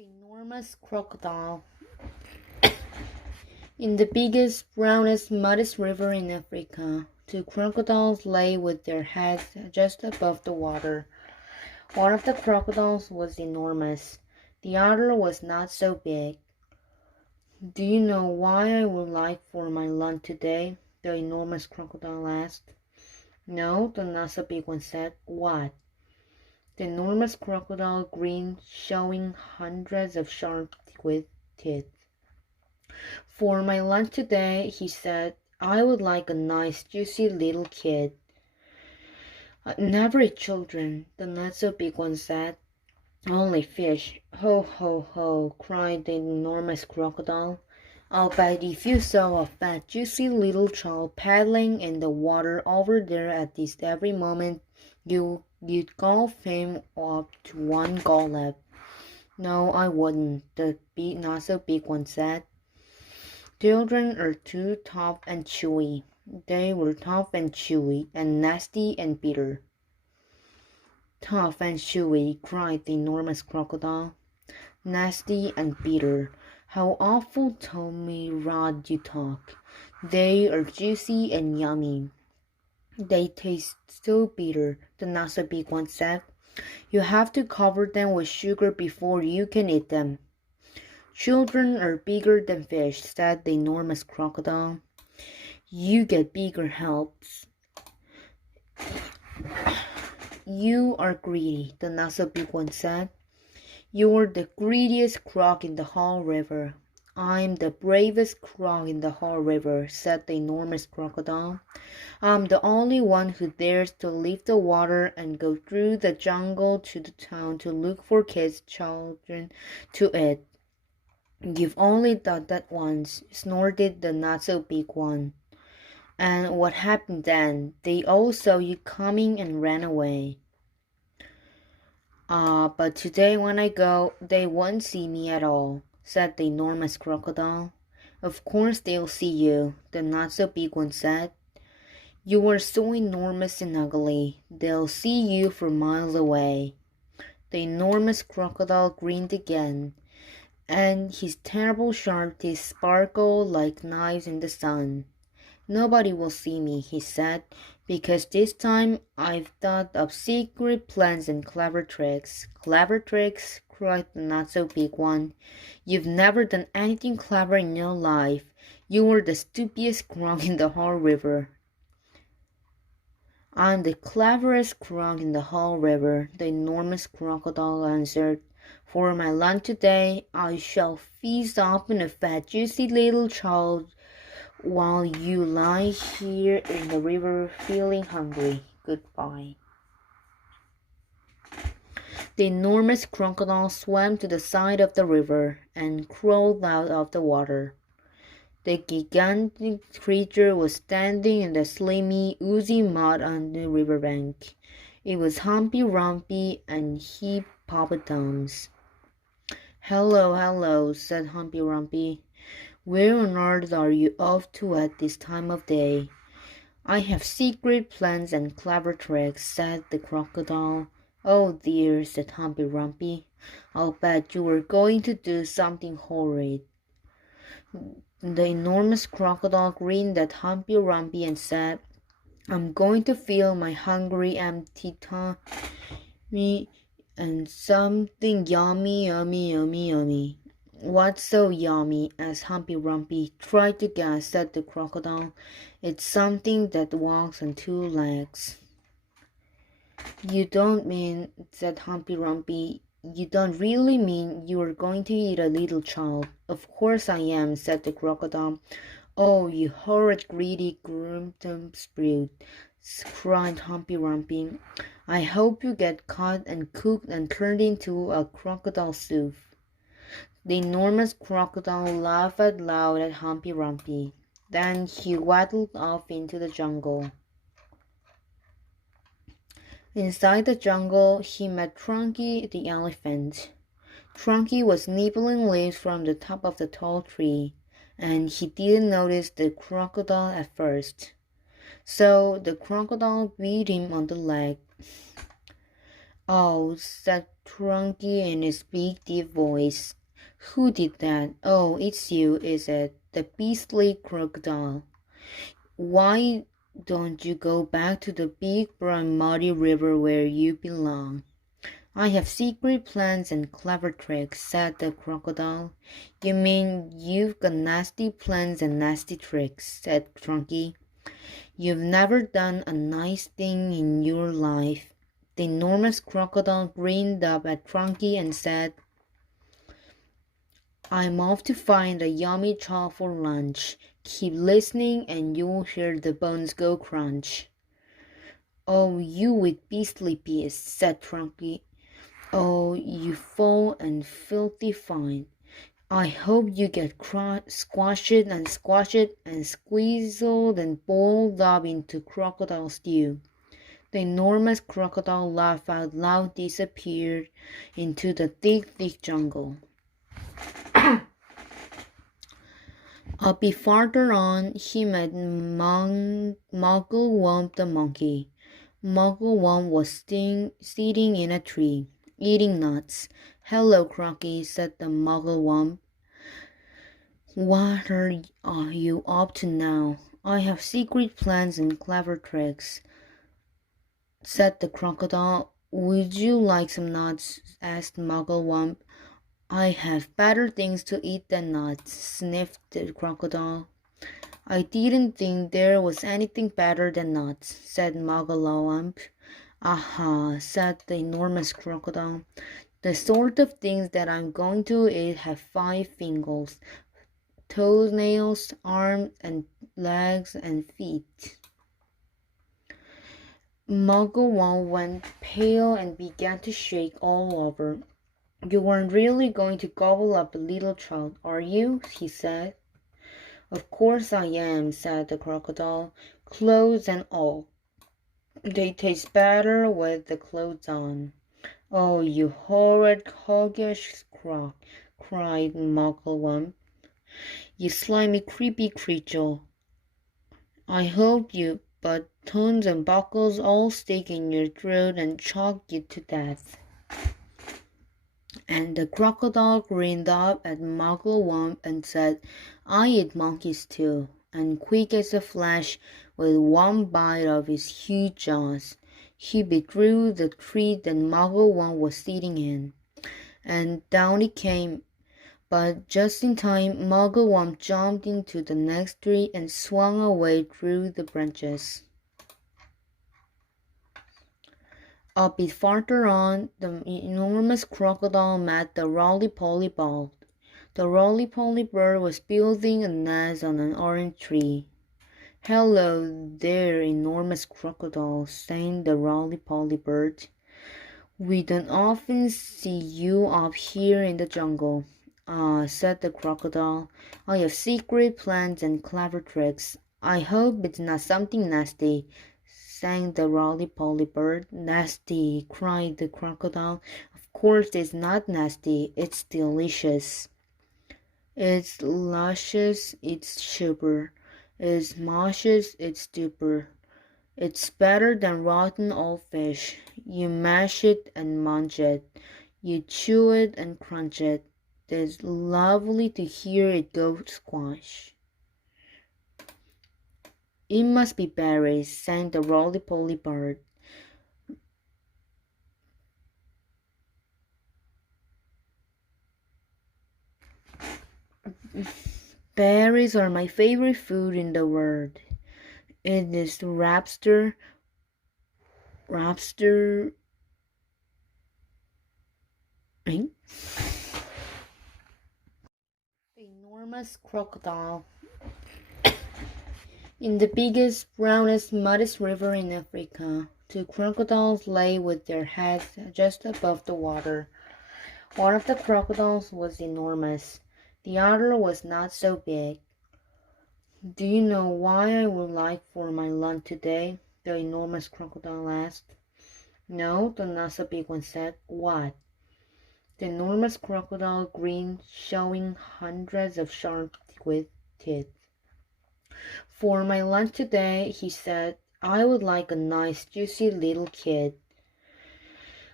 Enormous crocodile. In the biggest, brownest, muddiest river in Africa, two crocodiles lay with their heads just above the water. One of the crocodiles was enormous. The other was not so big. "Do you know why I would like for my lunch today?" the enormous crocodile asked. "No," the not so big one said. "What?" The enormous crocodile grinned, showing hundreds of sharp teeth. "For my lunch today," he said, "I would like a nice juicy little kid." "I never eat children," the not so big one said. "Only fish." "Ho, ho, ho!" cried the enormous crocodile. "I'll bet if you saw a fat juicy little child paddling in the water over there at this very moment, you'd gulp him up to one gulp." "No, I wouldn't," the not so big one said. "Children are too tough and chewy." They were tough and chewy, and nasty and bitter. "Tough and chewy," cried the enormous crocodile. "Nasty and bitter. How awful Tommy Rod you talk. They are juicy and yummy." "They taste so bitter," the not so big one said. "You have to cover them with sugar before you can eat them." "Children are bigger than fish," said the enormous crocodile. "You get bigger helps." "You are greedy," the not so big one said. "You're the greediest croc in the whole river." "I'm the bravest croc in the whole river," said the enormous crocodile. "I'm the only one who dares to leave the water and go through the jungle to the town to look for children to eat." "You've only done that once," snorted the not so big one. "And what happened then?" "They all saw you coming and ran away." But today when I go, they won't see me at all," said the enormous crocodile. "Of course they'll see you," the not so big one said. "You are so enormous and ugly, they'll see you for miles away." The enormous crocodile grinned again, and his terrible sharp teeth sparkled like knives in the sun. "Nobody will see me," he said, "because this time I've thought of secret plans and clever tricks." "Clever tricks?" cried the not so big one. "You've never done anything clever in your life. You were the stupidest croc in the whole river." "I'm the cleverest croc in the whole river," the enormous crocodile answered. "For my lunch today, I shall feast upon a fat, juicy little child while you lie here in the river feeling hungry. Goodbye." The enormous crocodile swam to the side of the river and crawled out of the water. The gigantic creature was standing in the slimy, oozy mud on the riverbank. It was Humpy Rumpy and Hippopotamus. "Hello, hello," said Humpy Rumpy. "Where on earth are you off to at this time of day?" "I have secret plans and clever tricks," said the crocodile. "Oh dear," said Humpy Rumpy. "I'll bet you were going to do something horrid." The enormous crocodile grinned at Humpy Rumpy and said, "I'm going to fill my hungry, empty tummy and something yummy, yummy, yummy, yummy." "What's so yummy?" asked Humpy Rumpy. "Try to guess," said the crocodile. "It's something that walks on two legs." "You don't mean," said Humpy Rumpy, "you don't really mean you are going to eat a little child?" "Of course I am," said the crocodile. "Oh, you horrid, greedy, grumpus brute," cried Humpy Rumpy. "I hope you get caught and cooked and turned into a crocodile soup." The enormous crocodile laughed loud at Humpy Rumpy. Then he waddled off into the jungle. Inside the jungle, he met Trunky the elephant. Trunky was nibbling leaves from the top of the tall tree, and he didn't notice the crocodile at first. So the crocodile beat him on the leg. "Oh," said Trunky in his big deep voice. Who did that? Oh, it's you, is it? The beastly crocodile. Why don't you go back to the big brown muddy river where you belong? I have secret plans and clever tricks, said the crocodile. You mean you've got nasty plans and nasty tricks, said Trunky. You've never done a nice thing in your life. The enormous crocodile grinned up at Trunky and said, I'm off to find a yummy chow for lunch. Keep listening and you'll hear the bones go crunch. Oh, you with beastly beast, said Trunky. Oh, you foul and filthy find. I hope you get squashed and squeezed and boiled up into crocodile stew. The enormous crocodile laughed out loud, disappeared into the thick jungle. A bit farther on, he met Muggle the monkey. Muggle was sitting in a tree, eating nuts. Hello, Crocky, said the Muggle. What are you up to now? I have secret plans and clever tricks, said the crocodile. Would you like some nuts? Asked Muggle. I have better things to eat than nuts, sniffed the crocodile. I didn't think there was anything better than nuts, said Muggle. Aha, said the enormous crocodile. The sort of things that I'm going to eat have 5 fingers, toenails, arms, and legs, and feet. Muggle went pale and began to shake all over. You weren't really going to gobble up a little child, are you? He said. Of course I am, said the crocodile, clothes and all. They taste better with the clothes on. Oh, you horrid hoggish croc, cried Muggle. You slimy, creepy creature. I hope you buttons and buckles all stick in your throat and choke you to death. And the crocodile grinned up at Muggle and said, I eat monkeys too. And quick as a flash, with one bite of his huge jaws, he bit through the tree that Muggle was sitting in. And down it came. But just in time, Muggle jumped into the next tree and swung away through the branches. A bit farther on, the enormous crocodile met the roly-poly bird. The roly-poly bird was building a nest on an orange tree. Hello there, enormous crocodile, sang the roly-poly bird. We don't often see you up here in the jungle. Ah, said the crocodile, I have secret plans and clever tricks. I hope it's not something nasty, sang the roly-poly bird. Nasty, cried the crocodile. Of course it's not nasty, it's delicious. It's luscious, it's super. It's muscious, it's duper. It's better than rotten old fish. You mash it and munch it. You chew it and crunch it. It's lovely to hear it go squash. It must be berries, sang the roly-poly bird. Berries are my favorite food in the world. It is rapster, eh? The enormous crocodile. In the biggest, brownest, muddiest river in Africa, 2 crocodiles lay with their heads just above the water. One of the crocodiles was enormous. The other was not so big. Do you know what I would like for my lunch today? The enormous crocodile asked. No, the not so big one said. What? The enormous crocodile grinned, showing hundreds of sharp teeth. For my lunch today, he said, I would like a nice juicy little kid.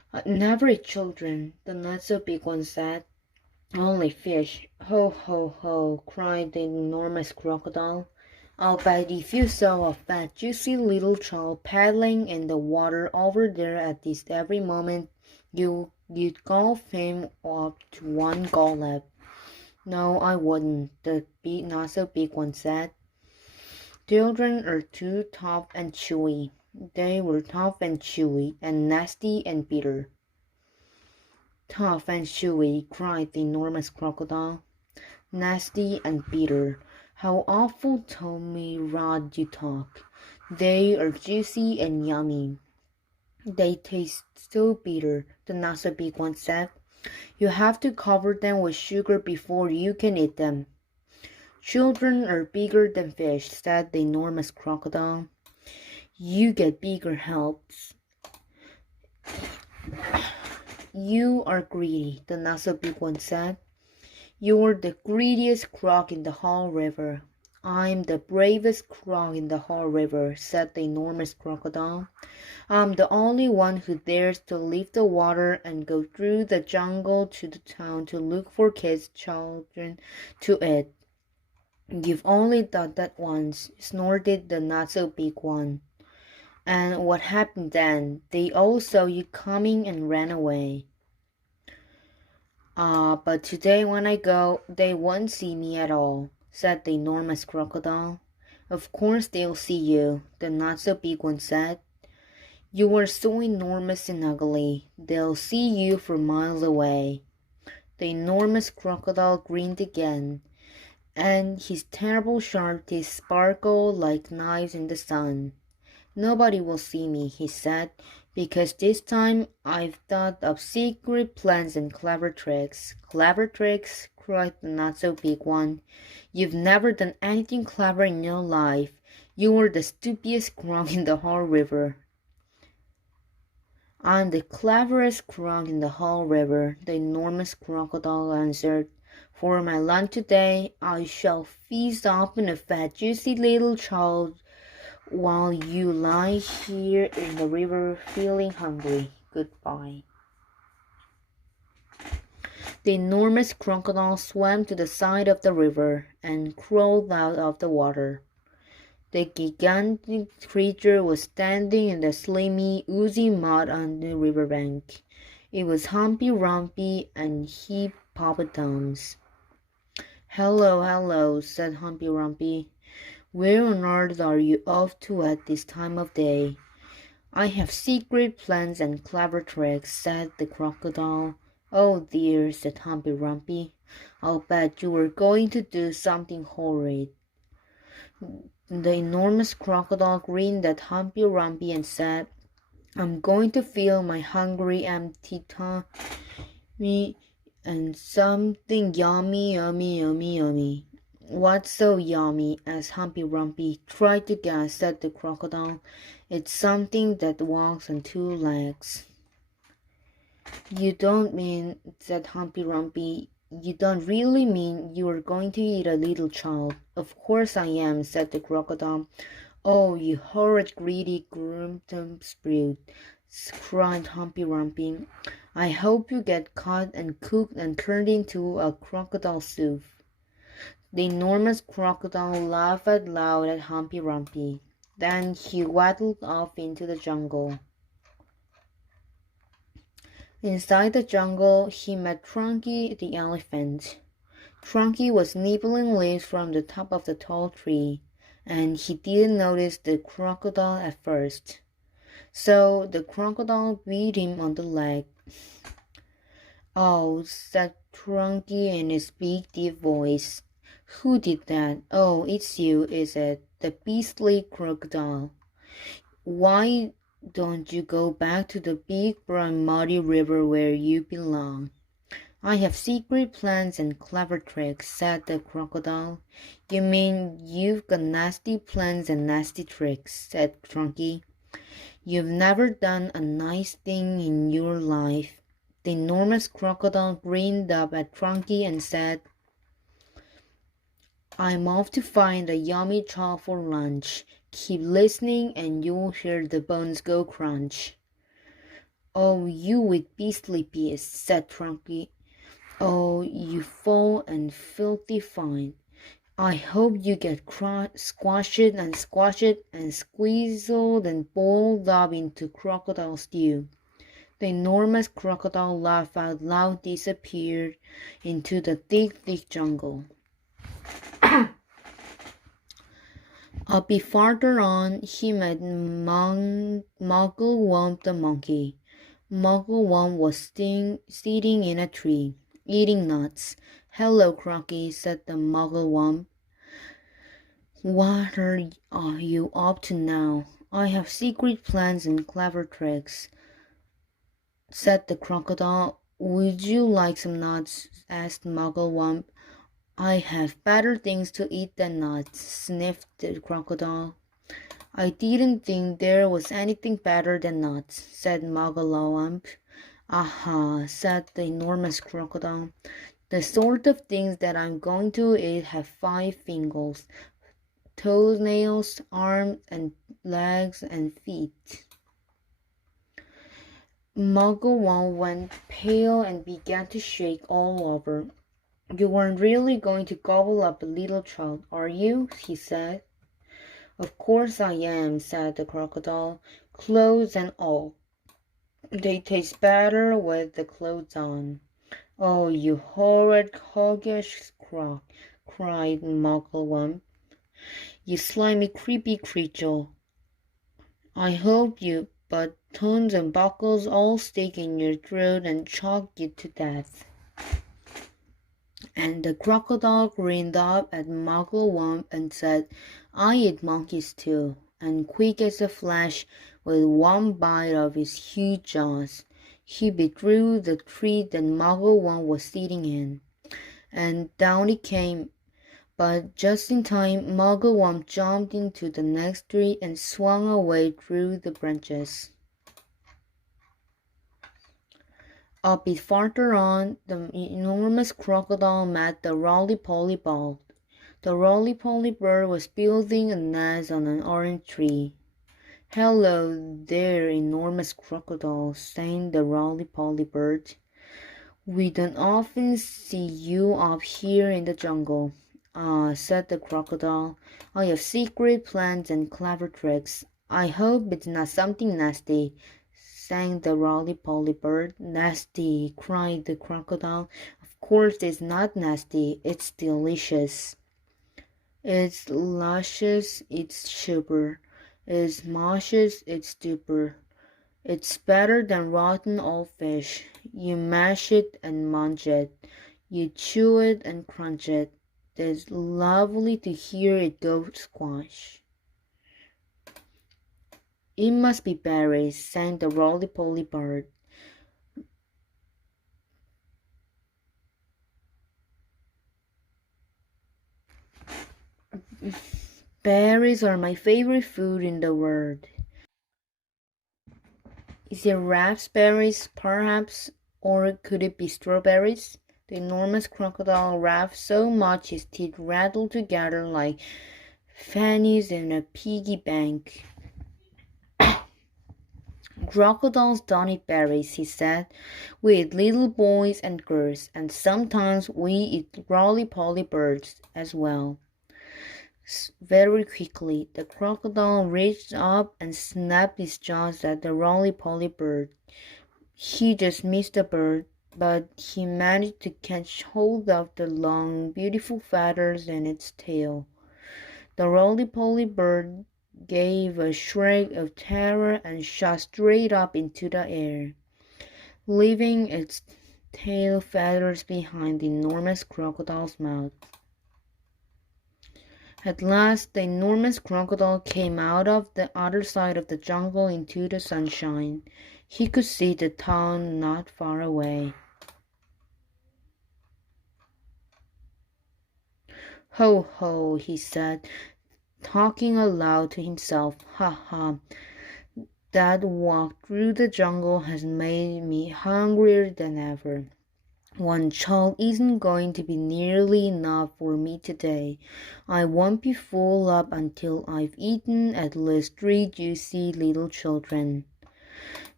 Never eat children, the not so big one said. Only fish. Ho, ho, ho, cried the enormous crocodile. I'll bet if you saw a fat, juicy little child paddling in the water over there at this very moment, you'd gulp him up to one gulp. No, I wouldn't, the big, not so big one said. Children are too tough and chewy. They were tough and chewy, and nasty and bitter. Tough and chewy, cried the enormous crocodile. Nasty and bitter. How awful Tommy Rod you talk. They are juicy and yummy. They taste so bitter, the not so big one said. You have to cover them with sugar before you can eat them. Children are bigger than fish, said the enormous crocodile. You get bigger helps. You are greedy, the not so big one said. You're the greediest croc in the whole river. I'm the bravest croc in the whole river, said the enormous crocodile. I'm the only one who dares to leave the water and go through the jungle to the town to look for children to eat. You've only done that once, snorted the not so big one. And what happened then? They all saw you coming and ran away. But today when I go, they won't see me at all, said the enormous crocodile. Of course they'll see you, the not so big one said. You are so enormous and ugly, they'll see you for miles away. The enormous crocodile grinned again, and his terrible sharp teeth sparkled like knives in the sun. Nobody will see me, he said, because this time I've thought of secret plans and clever tricks. Clever tricks, cried the not so big one. You've never done anything clever in your life. You were the stupidest croc in the whole river. I'm the cleverest croc in the whole river, the enormous crocodile answered. For my lunch today, I shall feast upon a fat, juicy little child while you lie here in the river feeling hungry. Goodbye. The enormous crocodile swam to the side of the river and crawled out of the water. The gigantic creature was standing in the slimy, oozy mud on the riverbank. It was Humpy Rumpy and Hippopotamus. Hello, hello, said Humpy Rumpy. Where on earth are you off to at this time of day? I have secret plans and clever tricks, said the crocodile. Oh dear, said Humpy Rumpy. I'll bet you were going to do something horrid. The enormous crocodile grinned at Humpy Rumpy and said, I'm going to fill my hungry empty tummy and something yummy, yummy, yummy, yummy. What's so yummy? Asked Humpy Rumpy. Try to guess, said the crocodile. It's something that walks on two legs. You don't mean, said Humpy Rumpy, you don't really mean you are going to eat a little child? Of course I am, said the crocodile. Oh, you horrid, greedy, grumpus brute, cried Humpy Rumpy. I hope you get caught and cooked and turned into a crocodile soup. The enormous crocodile laughed loud at Humpy Rumpy. Then he waddled off into the jungle. Inside the jungle, he met Trunky the elephant. Trunky was nibbling leaves from the top of the tall tree, and he didn't notice the crocodile at first. So the crocodile beat him on the leg. Oh, said Trunky in his big, deep voice. Who did that? Oh, it's you, is it? The beastly crocodile. Why don't you go back to the big, brown, muddy river where you belong? I have secret plans and clever tricks, said the crocodile. You mean you've got nasty plans and nasty tricks, said Trunky. You've never done a nice thing in your life. The enormous crocodile grinned up at Trunky and said, I'm off to find a yummy chow for lunch. Keep listening and you'll hear the bones go crunch. Oh, you with beastly beast, said Trunky. Oh, you foul and filthy fine. I hope you get squashed and squeezed and boiled up into crocodile stew. The enormous crocodile laughed out loud, disappeared into the thick jungle. A bit farther on, he met Muggle the monkey. Muggle was sitting in a tree, eating nuts. Hello, Crocky, said the Muggle. What are you up to now? I have secret plans and clever tricks, said the crocodile. Would you like some nuts? Asked Muggle. I have better things to eat than nuts, sniffed the crocodile. I didn't think there was anything better than nuts, said Muggle. Aha, said the enormous crocodile. The sort of things that I'm going to eat have 5 fingers, toenails, arms, and legs and feet. Muggle went pale and began to shake all over. You weren't really going to gobble up a little child, are you? He said. Of course I am, said the crocodile, clothes and all. They taste better with the clothes on. Oh, you horrid hoggish croc, cried Muggle. You slimy, creepy creature. I hope you buttons and buckles all stick in your throat and choke you to death. And the crocodile grinned up at Muggle and said, I eat monkeys too. And quick as a flash, with one bite of his huge jaws, he bit through the tree that Muggle was sitting in. And down it came. But just in time, Muggle jumped into the next tree and swung away through the branches. A bit farther on, the enormous crocodile met the roly-poly bird. The roly-poly bird was building a nest on an orange tree. Hello there, enormous crocodile, sang the roly-poly bird. We don't often see you up here in the jungle. Ah, said the crocodile. I have secret plans and clever tricks. I hope it's not something nasty, sang the roly-poly bird. Nasty, cried the crocodile. Of course it's not nasty, it's delicious. It's luscious, it's super. It's muscious, it's super. It's better than rotten old fish. You mash it and munch it. You chew it and crunch it. It's lovely to hear it go squash. It must be berries, sang the roly-poly bird. Berries are my favorite food in the world. Is it raspberries, perhaps, or could it be strawberries? The enormous crocodile laughed so much his teeth rattled together like fannies in a piggy bank. Crocodiles don't eat berries, he said. We eat little boys and girls, and sometimes we eat roly-poly birds as well. Very quickly, the crocodile reached up and snapped his jaws at the roly-poly bird. He just missed the bird, but he managed to catch hold of the long, beautiful feathers in its tail. The roly-poly bird gave a shriek of terror and shot straight up into the air, leaving its tail feathers behind the enormous crocodile's mouth. At last, the enormous crocodile came out of the other side of the jungle into the sunshine. He could see the town not far away. Ho, ho, he said, talking aloud to himself. Ha, ha. That walk through the jungle has made me hungrier than ever. One child isn't going to be nearly enough for me today. I won't be full up until I've eaten at least 3 juicy little children.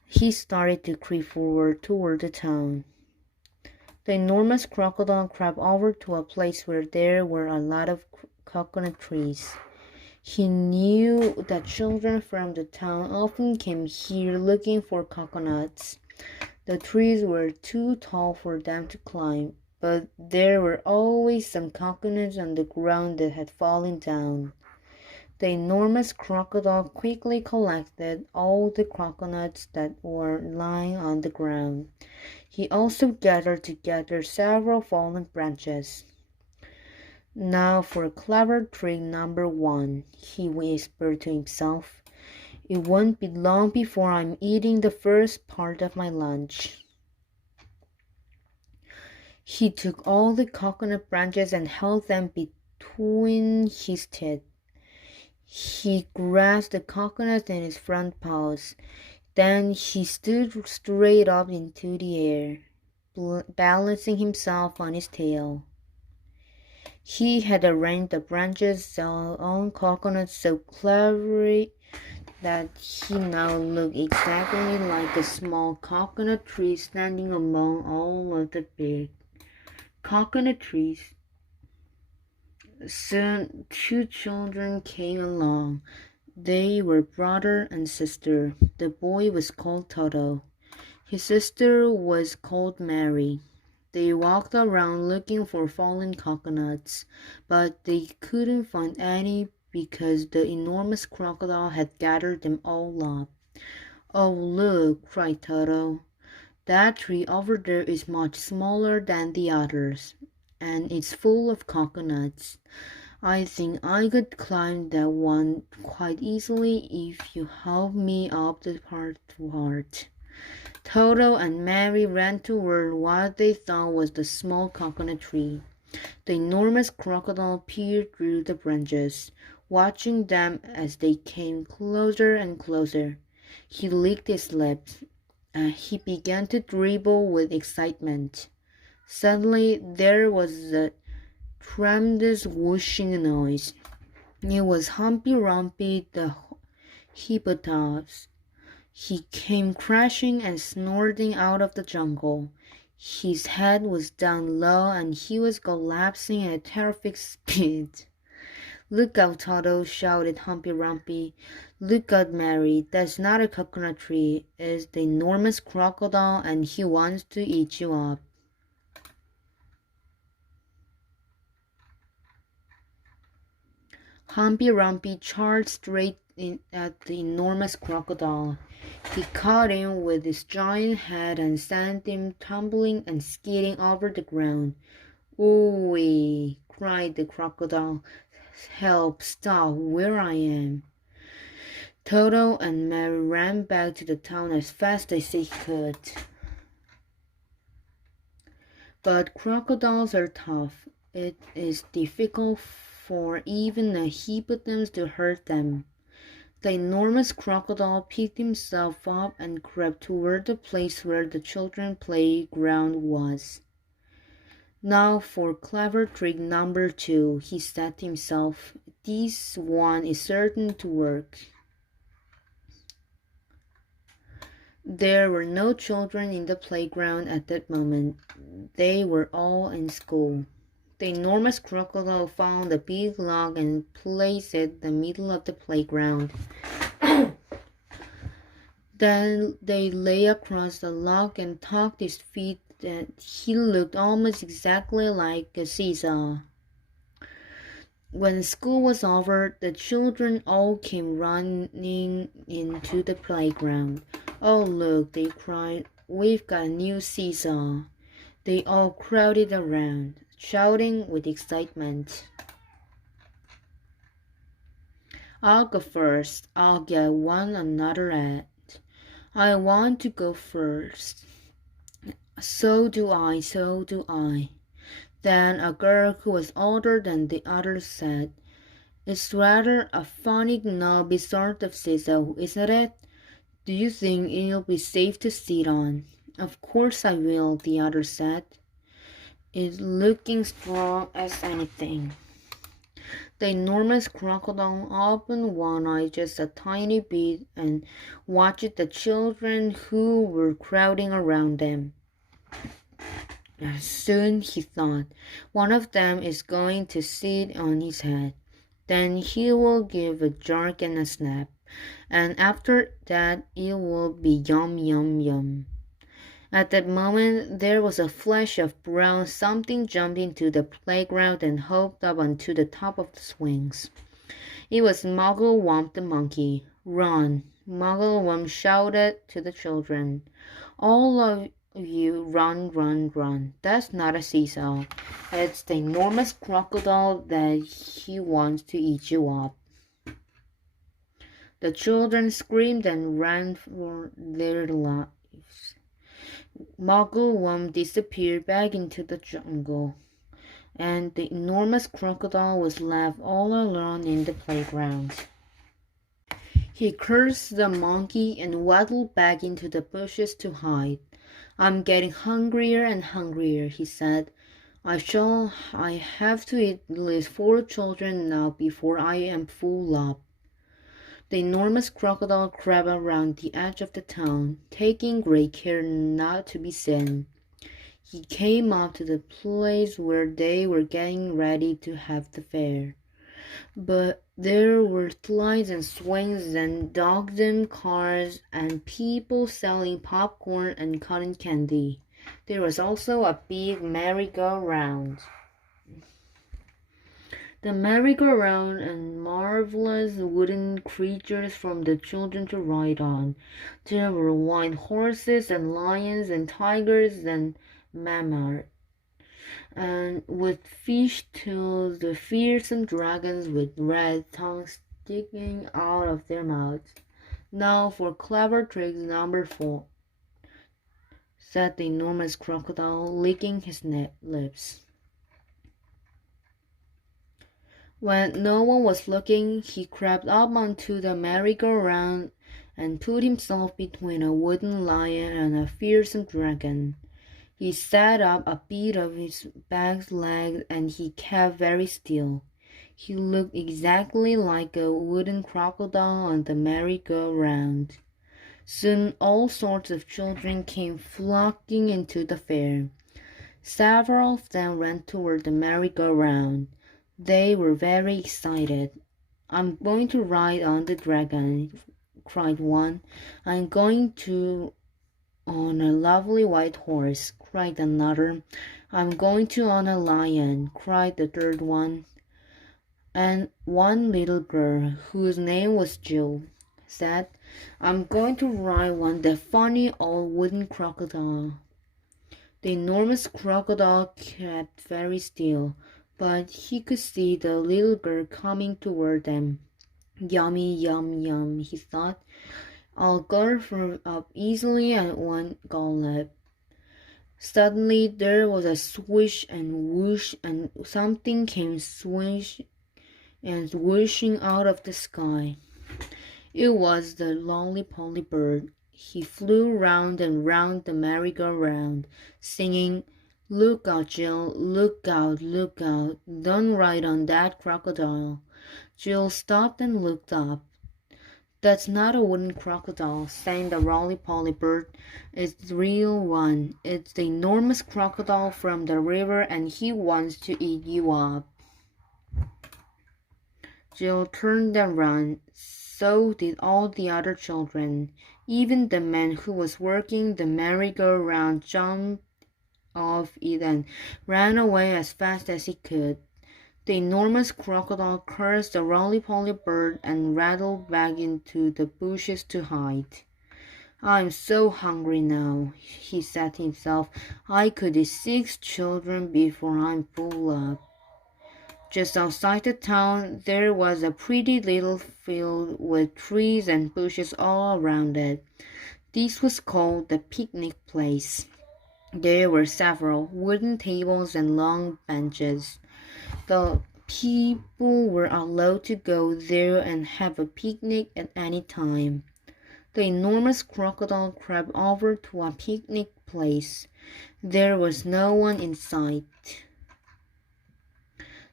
He started to creep forward toward the town. The enormous crocodile crept over to a place where there were a lot of coconut trees. He knew that children from the town often came here looking for coconuts. The trees were too tall for them to climb, but there were always some coconuts on the ground that had fallen down. The enormous crocodile quickly collected all the coconuts that were lying on the ground. He also gathered together several fallen branches. "Now for clever trick number one," he whispered to himself. "It won't be long before I'm eating the first part of my lunch." He took all the coconut branches and held them between his teeth. He grasped the coconuts in his front paws. Then he stood straight up into the air, balancing himself on his tail. He had arranged the branches on coconuts so cleverly that he now looked exactly like a small coconut tree standing among all of the big coconut trees. Soon 2 children came along. They were brother and sister. The boy was called Toto. His sister was called Mary. They walked around looking for fallen coconuts, but they couldn't find any because the enormous crocodile had gathered them all up. "Oh, look!" cried Toto. "That tree over there is much smaller than the others, and it's full of coconuts. I think I could climb that one quite easily if you help me up the part." Toto and Mary ran toward what they thought was the small coconut tree. The enormous crocodile peered through the branches, watching them as they came closer and closer. He licked his lips. He began to dribble with excitement. Suddenly, there was a tremendous whooshing noise. It was Humpy Rumpy the hippopotamus. He came crashing and snorting out of the jungle. His head was down low and he was collapsing at a terrific speed. "Look out, Toto!" shouted Humpy Rumpy. "Look out, Mary! That's not a coconut tree. It's the enormous crocodile and he wants to eat you up." Humpy Rumpy charged straight at the enormous crocodile. He caught him with his giant head and sent him tumbling and skidding over the ground. "Ooh!" cried the crocodile. "Help! Stop where I am!" Toto and Mary ran back to the town as fast as they could. But crocodiles are tough. It is difficult for even a hippopotamus to hurt them. The enormous crocodile picked himself up and crept toward the place where the children's playground was. "Now for clever trick number 2, he said to himself. "This one is certain to work." There were no children in the playground at that moment. They were all in school. The enormous crocodile found a big log and placed it in the middle of the playground. Then they lay across the log and tucked his feet that he looked almost exactly like a seesaw. When school was over, the children all came running into the playground. "Oh, look," they cried, "we've got a new seesaw." They all crowded around, shouting with excitement. "I'll go first. I'll get one another at." "I want to go first." So do I, so do I." Then a girl who was older than the others said, "It's rather a funny, knobby sort of seesaw, isn't it? Do you think it'll be safe to sit on?" "Of course I will," the other said. "It's looking strong as anything." The enormous crocodile opened one eye just a tiny bit and watched the children who were crowding around them. Soon, he thought, one of them is going to sit on his head. Then he will give a jerk and a snap, and after that it will be yum, yum, yum. At that moment there was a flash of brown something jumped into the playground and hopped up onto the top of the swings. It was Muggle Wump the monkey. Run! Muggle Wump shouted to the children. All of you run, run, run. That's not a seesaw. It's the enormous crocodile that he wants to eat you up. The children screamed and ran for their lives. Muggle Wump disappeared back into the jungle, and the enormous crocodile was left all alone in the playground. He cursed the monkey and waddled back into the bushes to hide. I'm getting hungrier and hungrier, he said. I have to eat at least 4 children now before I am full up. The enormous crocodile crept around the edge of the town, taking great care not to be seen. He came up to the place where they were getting ready to have the fair. But there were slides and swings and dogs and cars and people selling popcorn and cotton candy. There was also a big merry-go-round. The merry-go-round and marvelous wooden creatures for the children to ride on. There were wild horses and lions and tigers and mammoths, and with fish tails, the fearsome dragons with red tongues sticking out of their mouths. Now for clever tricks number 4, said the enormous crocodile, licking his lips. When no one was looking, he crept up onto the merry-go-round and put himself between a wooden lion and a fearsome dragon. He sat up a bit of his back legs and he kept very still. He looked exactly like a wooden crocodile on the merry-go-round. Soon all sorts of children came flocking into the fair. Several of them ran toward the merry-go-round. They were very excited. I'm going to ride on the dragon, cried one. I'm going to on a lovely white horse, cried another. I'm going to on a lion, cried the third one. And one little girl, whose name was Jill, said, I'm going to ride on the funny old wooden crocodile. The enormous crocodile kept very still, but he could see the little girl coming toward them. Yummy, yum, yum, he thought. I'll gulp her up easily at one gulp. Suddenly there was a swish and whoosh, and something came swish and whooshing out of the sky. It was the roly-poly bird. He flew round and round the merry-go-round, singing, Look out, Jill, look out, look out, don't ride on that crocodile. Jill stopped and looked up. That's not a wooden crocodile, sang the roly-poly bird. It's the real one. It's the enormous crocodile from the river, and he wants to eat you up. Jill turned and ran. So did all the other children. Even the man who was working the merry-go-round jumped off it and ran away as fast as he could. The enormous crocodile cursed the roly-poly bird and rattled back into the bushes to hide. I'm so hungry now, he said to himself. I could eat 6 children before I'm full up. Just outside the town, there was a pretty little field with trees and bushes all around it. This was called the picnic place. There were several wooden tables and long benches. The people were allowed to go there and have a picnic at any time. The enormous crocodile crept over to a picnic place. There was no one in sight.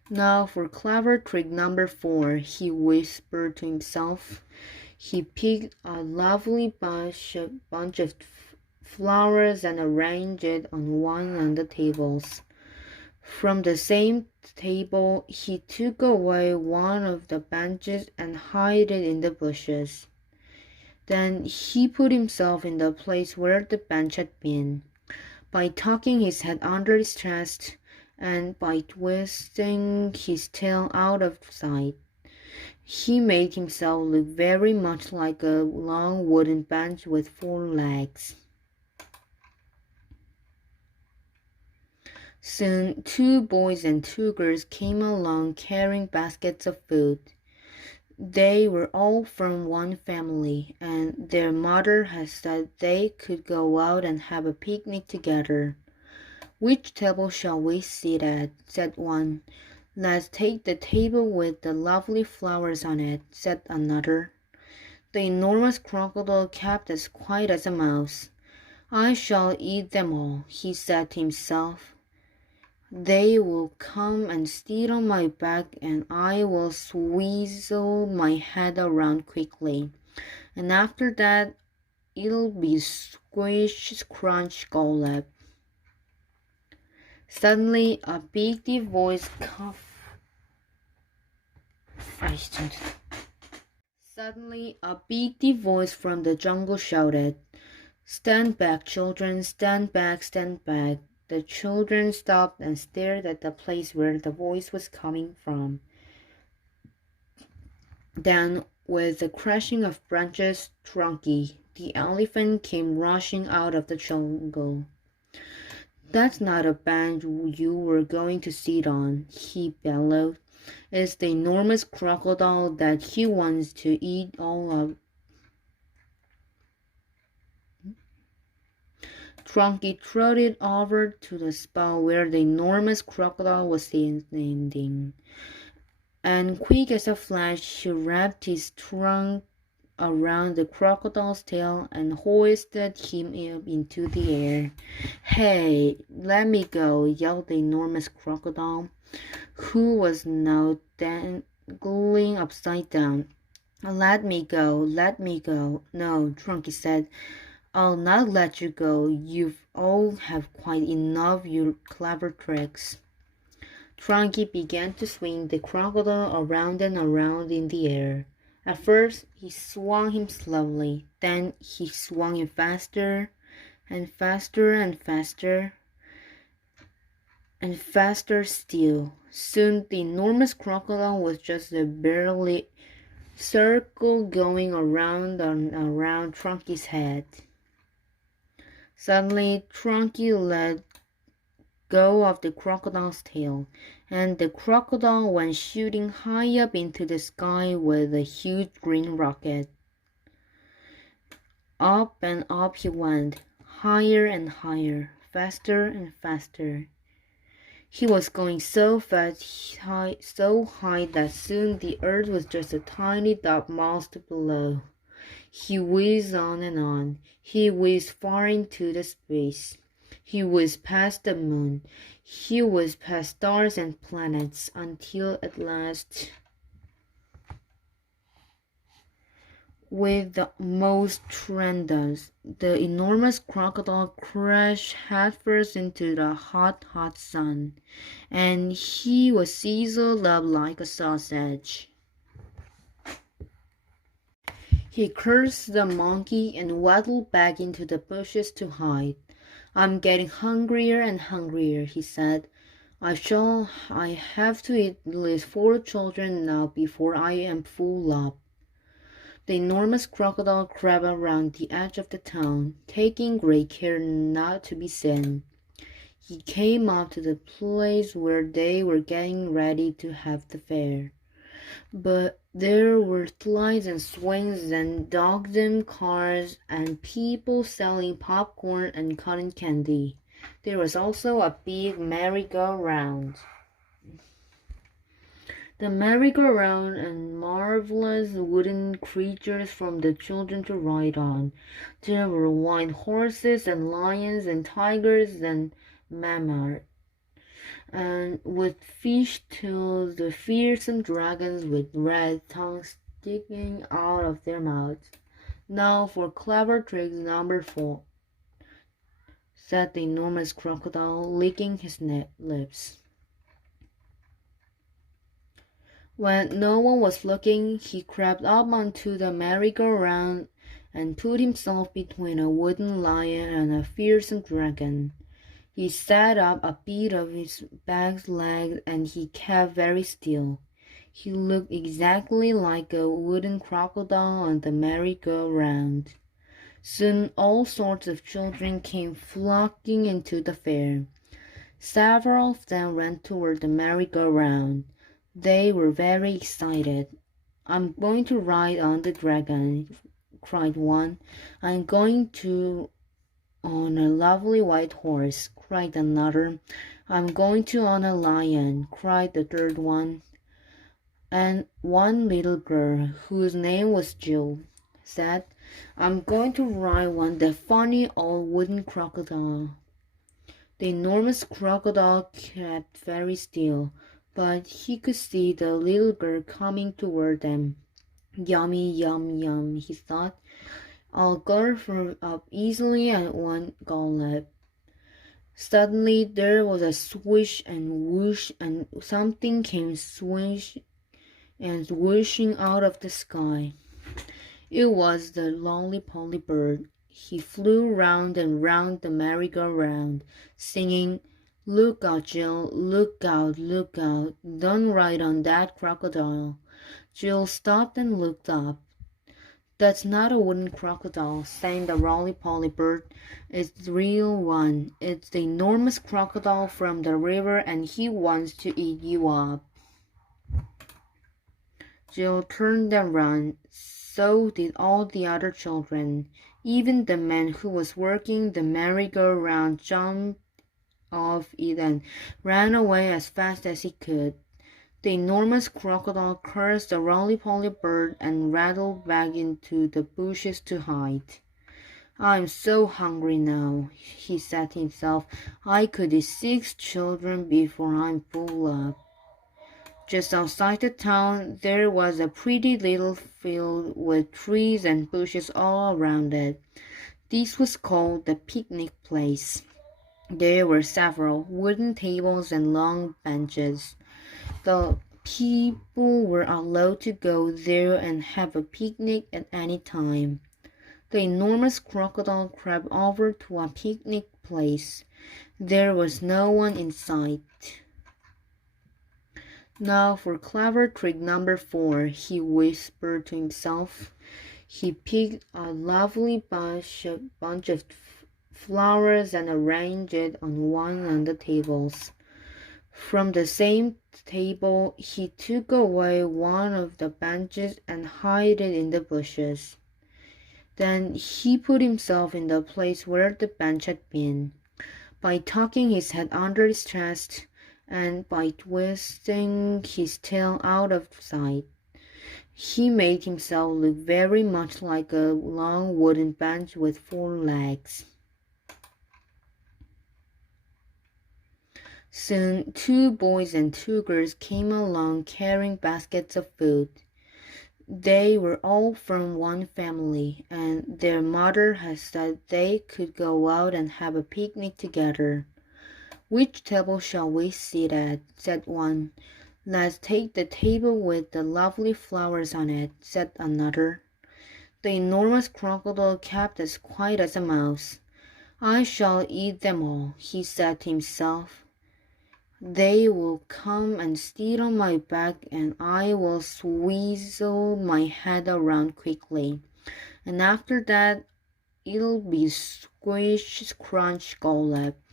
Now for clever trick number 4, he whispered to himself. He picked a lovely bunch of flowers and arranged it on one of the tables. From the same table, he took away one of the benches and hid it in the bushes. Then he put himself in the place where the bench had been. By tucking his head under his chest, and by twisting his tail out of sight, he made himself look very much like a long wooden bench with 4 legs. Soon 2 boys and 2 girls came along carrying baskets of food. They were all from one family, and their mother had said they could go out and have a picnic together. "Which table shall we sit at?" said one. "Let's take the table with the lovely flowers on it," said another. The enormous crocodile kept as quiet as a mouse. "I shall eat them all," he said to himself. "They will come and sit on my back, and I will swizzle my head around quickly. And after that, it'll be squish, crunch, gollop." Suddenly, a big deep voice from the jungle shouted, "Stand back, children, stand back, stand back." The children stopped and stared at the place where the voice was coming from. Then, with the crashing of branches, Trunky, the elephant, came rushing out of the jungle. "That's not a bench you were going to sit on," he bellowed. "It's the enormous crocodile that he wants to eat all of." Trunky trotted over to the spot where the enormous crocodile was standing, and quick as a flash he wrapped his trunk around the crocodile's tail and hoisted him up into the air. "Hey, let me go," yelled the enormous crocodile, who was now dangling upside down. "Let me go, let me go." "No," Trunky said, "I'll not let you go. You've all have quite enough of your clever tricks." Trunky began to swing the crocodile around and around in the air. At first he swung him slowly, then he swung him faster and faster and faster and faster still. Soon the enormous crocodile was just a barely circle going around and around Trunky's head. Suddenly Trunky let go of the crocodile's tail, and the crocodile went shooting high up into the sky with a huge green rocket. Up and up he went, higher and higher, faster and faster. He was going so fast, so high that soon the earth was just a tiny dot miles below. He whizzed on and on. He whizzed far into the space. He whizzed past the moon. He whizzed past stars and planets until at last, with the most tremendous, the enormous crocodile crashed headfirst into the hot, hot sun, and he was sizzled up like a sausage. He cursed the monkey and waddled back into the bushes to hide. "I'm getting hungrier and hungrier," he said. I have to eat at least 4 children now before I am full up." The enormous crocodile crept around the edge of the town, taking great care not to be seen. He came up to the place where they were getting ready to have the fair. But there were slides and swings and dogs and cars and people selling popcorn and cotton candy. There was also a big merry-go-round. The merry-go-round and marvelous wooden creatures for the children to ride on. There were wild horses and lions and tigers and mammoths. and would fish till the fearsome dragons with red tongues sticking out of their mouths. Now for clever trick number 4, said the enormous crocodile, licking his lips. When no one was looking, he crept up onto the merry-go-round and put himself between a wooden lion and a fearsome dragon. He sat up a bit of his back legs and he kept very still. He looked exactly like a wooden crocodile on the merry-go-round. Soon all sorts of children came flocking into the fair. Several of them ran toward the merry-go-round. They were very excited. "I'm going to ride on the dragon," cried one. "I'm going to on a lovely white horse," cried another. "I'm going to on a lion," cried the third one. And one little girl, whose name was Jill, said, "I'm going to ride on the funny old wooden crocodile." The enormous crocodile kept very still, but he could see the little girl coming toward them. "Yummy, yum, yum," he thought. "I'll gulp her up easily at one gulp." Suddenly there was a swish and whoosh, and something came swish and whooshing out of the sky. It was the roly-poly bird. He flew round and round the merry-go-round, singing, "Look out, Jill, look out, look out, don't ride on that crocodile." Jill stopped and looked up. "That's not a wooden crocodile," sang the roly-poly bird. "It's the real one. It's the enormous crocodile from the river, and he wants to eat you up." Jill turned and ran. So did all the other children. Even the man who was working the merry-go-round jumped off it and ran away as fast as he could. The enormous crocodile cursed the roly-poly bird and rattled back into the bushes to hide. "I'm so hungry now," he said to himself. "I could eat 6 children before I'm full up." Just outside the town there was a pretty little field with trees and bushes all around it. This was called the picnic place. There were several wooden tables and long benches. The people were allowed to go there and have a picnic at any time. The enormous crocodile crept over to a picnic place. There was no one in sight. "Now for clever trick number 4, he whispered to himself. He picked a lovely bunch of flowers and arranged it on one of the tables. From the same table he took away one of the benches and hid it in the bushes. Then he put himself in the place where the bench had been. By tucking his head under his chest, and by twisting his tail out of sight, he made himself look very much like a long wooden bench with 4 legs. Soon 2 boys and 2 girls came along carrying baskets of food. They were all from one family, and their mother had said they could go out and have a picnic together. "Which table shall we sit at?" said one. "Let's take the table with the lovely flowers on it," said another. The enormous crocodile kept as quiet as a mouse. "I shall eat them all," he said to himself. "They will come and sit on my back, and I will swizzle my head around quickly, and after that it'll be squish, crunch, gollop."